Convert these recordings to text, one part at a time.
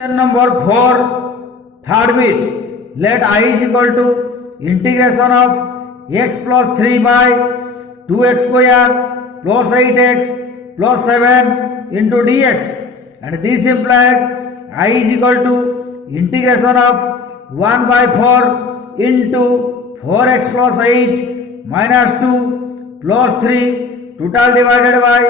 Question number 4, third bit. Let I is equal to integration of x plus 3 by 2x square plus 8x plus 7 into dx. And this implies I is equal to integration of 1 by 4 into 4x plus 8 minus 2 plus 3 total divided by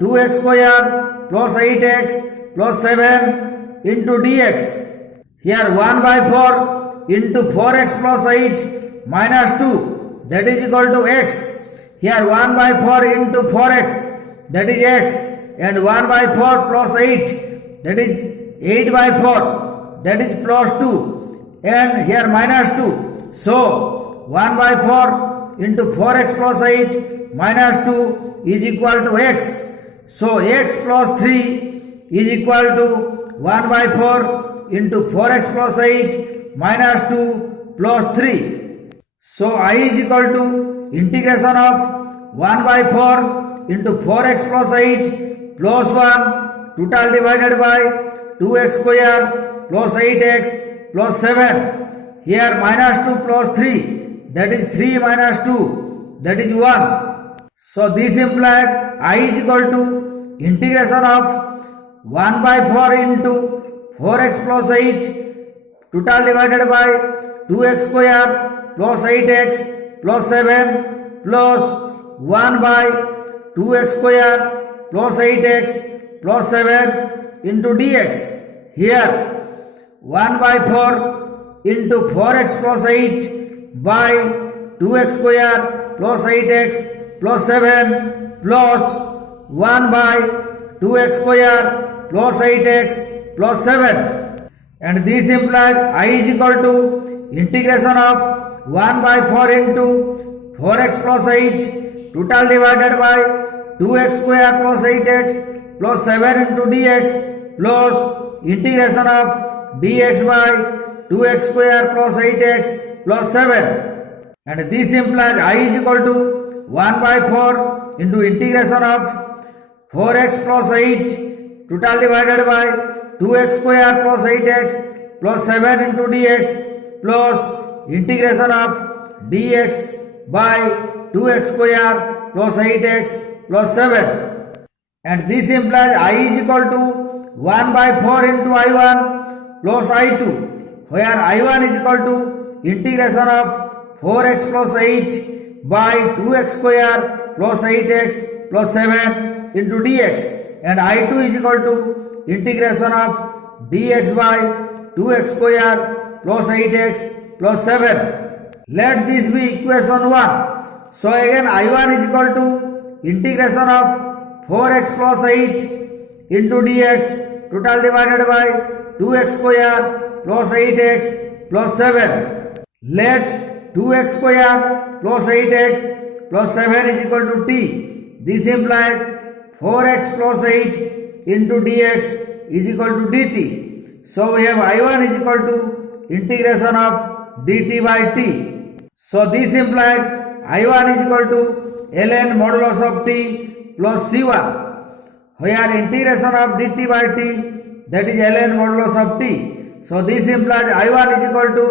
2x square plus 8x plus 7 into dx. Here 1 by 4 into 4x plus 8 minus 2, that is equal to x. Here 1 by 4 into 4x, that is x, and 1 by 4 plus 8, that is 8 by 4, that is plus 2, and here minus 2. So 1 by 4 into 4x plus 8 minus 2 is equal to x. So x plus 3 is equal to 1 by 4 into 4x plus 8 minus 2 plus 3. So I is equal to integration of 1 by 4 into 4x plus 8 plus 1 total divided by 2x square plus 8x plus 7. Here minus 2 plus 3, that is 3 minus 2, that is 1. So this implies I is equal to integration of 1 by 4 into 4x plus 8 total divided by 2x square plus 8x plus 7 plus 1 by 2x square plus 8x plus 7 into dx. Here 1 by 4 into 4x plus 8 by 2x square plus 8x plus 7 plus 1 by 2x square plus 8x plus 7, and this implies I is equal to integration of 1 by 4 into 4x plus 8 total divided by 2x square plus 8x plus 7 into dx plus integration of dx by 2x square plus 8x plus 7, and this implies I is equal to 1 by 4 into integration of 4x plus 8 total divided by 2x square plus 8x plus 7 into dx plus integration of dx by 2x square plus 8x plus 7, and this implies I is equal to 1 by 4 into I1 plus I2, where I1 is equal to integration of 4x plus 8 by 2x square plus 8x plus 7 into dx, and I2 is equal to integration of dx by 2x square plus 8x plus 7. Let this be equation 1. So again I1 is equal to integration of 4x plus 8 into dx total divided by 2x square plus 8x plus 7. Let 2x square plus 8x plus 7 is equal to t. This implies 4x plus 8 into dx is equal to dt. So we have I1 is equal to integration of dt by t. So this implies I1 is equal to ln modulus of t plus c1, where integration of dt by t, that is ln modulus of t. So this implies I1 is equal to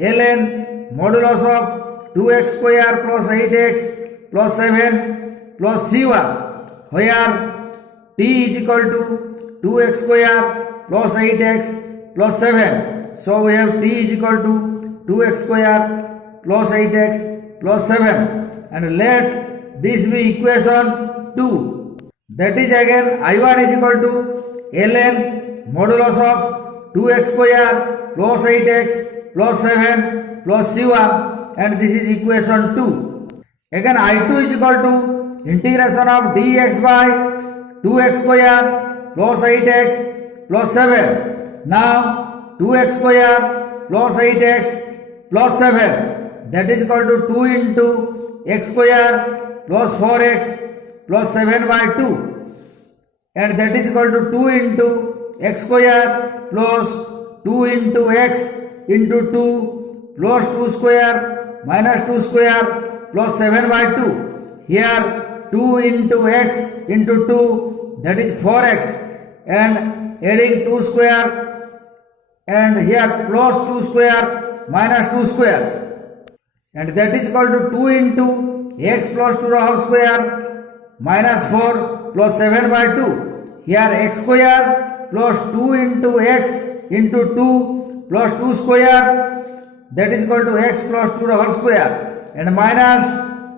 ln modulus of 2x square plus 8x plus 7 plus c1, where t is equal to 2x square plus 8x plus 7. So we have t is equal to 2x square plus 8x plus 7, and let this be equation 2. That is again I1 is equal to ln modulus of 2x square plus 8x plus 7 plus c1, and this is equation 2. Again I2 is equal to integration of dx by 2x square plus 8x plus 7. Now 2x square plus 8x plus 7, that is equal to 2 into x square plus 4x plus 7 by 2, and that is equal to 2 into x square plus 2 into x into 2 plus 2 square minus 2 square plus 7 by 2. Here 2 into x into 2, that is 4x, and adding 2 square and here plus 2 square minus 2 square, and that is equal to 2 into x plus 2 whole square minus 4 plus 7 by 2. Here x square plus 2 into x into 2 plus 2 square, that is equal to x plus 2 whole square, and minus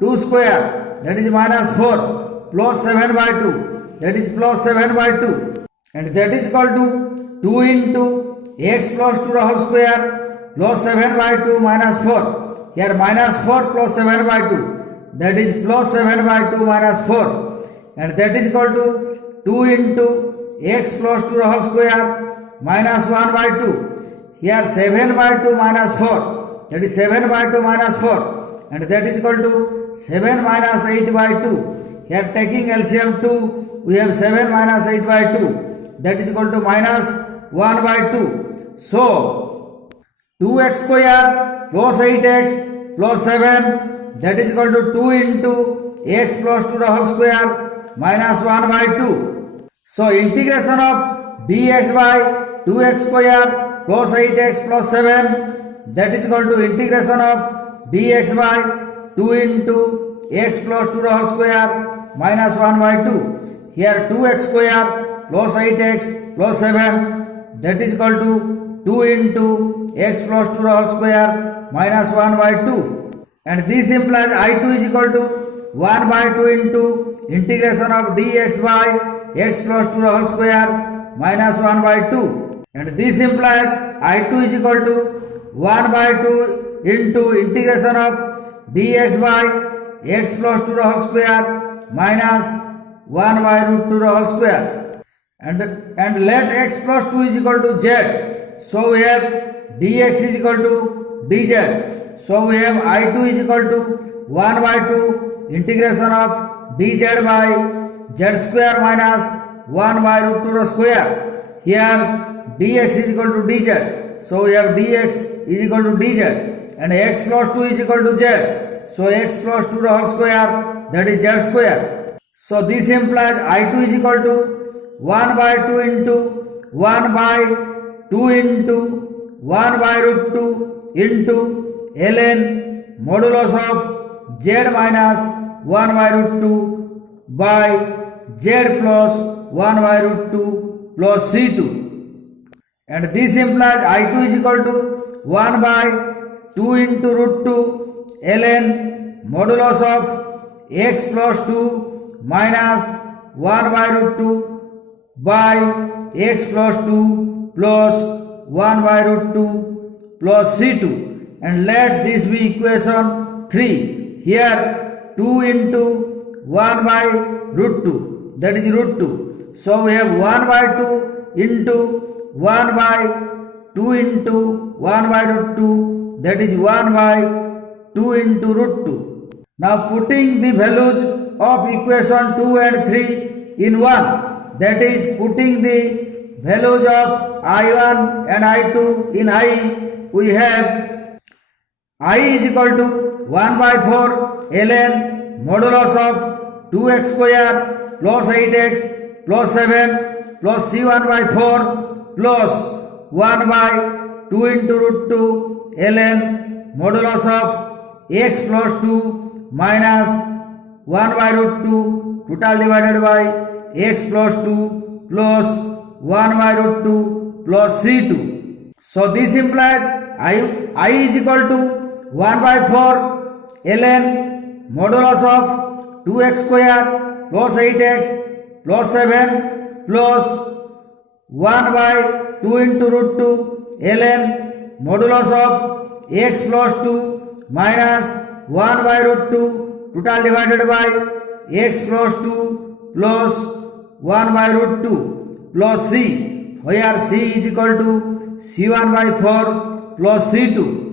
2 square, that is minus 4 plus 7 by 2, that is plus 7 by 2, and that is equal to 2 into x plus 2 whole square plus 7 by 2 minus 4. Here minus 4 plus 7 by 2, that is plus 7 by 2 minus 4, and that is equal to 2 into x plus 2 whole square minus 1 by 2. Here 7 by 2 minus 4, that is 7 by 2 minus 4, and that is equal to 7 minus 8 by 2. Here taking LCM 2, we have 7 minus 8 by 2, that is equal to minus 1 by 2. So 2x square plus 8x plus 7, that is equal to 2 into x plus 2 whole square minus 1 by 2. So integration of dx by 2x square plus 8x plus 7, that is equal to integration of dx by 2 into x plus 2 whole square minus 1 by 2. Here 2x square plus 8x plus 7, that is equal to 2 into x plus 2 whole square minus 1 by 2. And this implies I2 is equal to 1 by 2 into integration of dx by x plus 2 whole square minus 1 by 2. And this implies I2 is equal to 1 by 2 into integration of dx by x plus 2 whole square minus 1 by root 2 whole square, and let x plus 2 is equal to z. So we have dx is equal to dz. So we have I2 is equal to 1 by 2 integration of dz by z square minus 1 by root 2 square. Here dx is equal to dz. So we have dx is equal to dz, and x plus 2 is equal to z. So x plus 2 whole square, that is z square. So this implies I2 is equal to 1 by 2 into 1 by 2 into 1 by root 2 into ln modulus of z minus 1 by root 2 by z plus 1 by root 2 plus c2. And this implies I2 is equal to 1 by 2 into root 2 ln modulus of x plus 2 minus 1 by root 2 by x plus 2 plus 1 by root 2 plus c2, and let this be equation 3. Here 2 into 1 by root 2, that is root 2. So we have 1 by 2 into 1 by 2 into 1 by root 2, that is 1 by 2 into root 2. Now putting the values of equation 2 and 3 in 1, that is putting the values of I1 and I2 in I, we have I is equal to 1 by 4 ln modulus of 2x square plus 8x plus 7 plus c1 by 4 plus 1 by 2 into root 2 ln modulus of x plus 2 minus 1 by root 2 total divided by x plus 2 plus 1 by root 2 plus c2. So this implies I is equal to 1 by 4 ln modulus of 2x square plus 8x plus 7 plus 1 by 2 into root 2 ln modulus of x plus 2 minus 1 by root 2 total divided by x plus 2 plus 1 by root 2 plus c, where c is equal to c1 by 4 plus c2.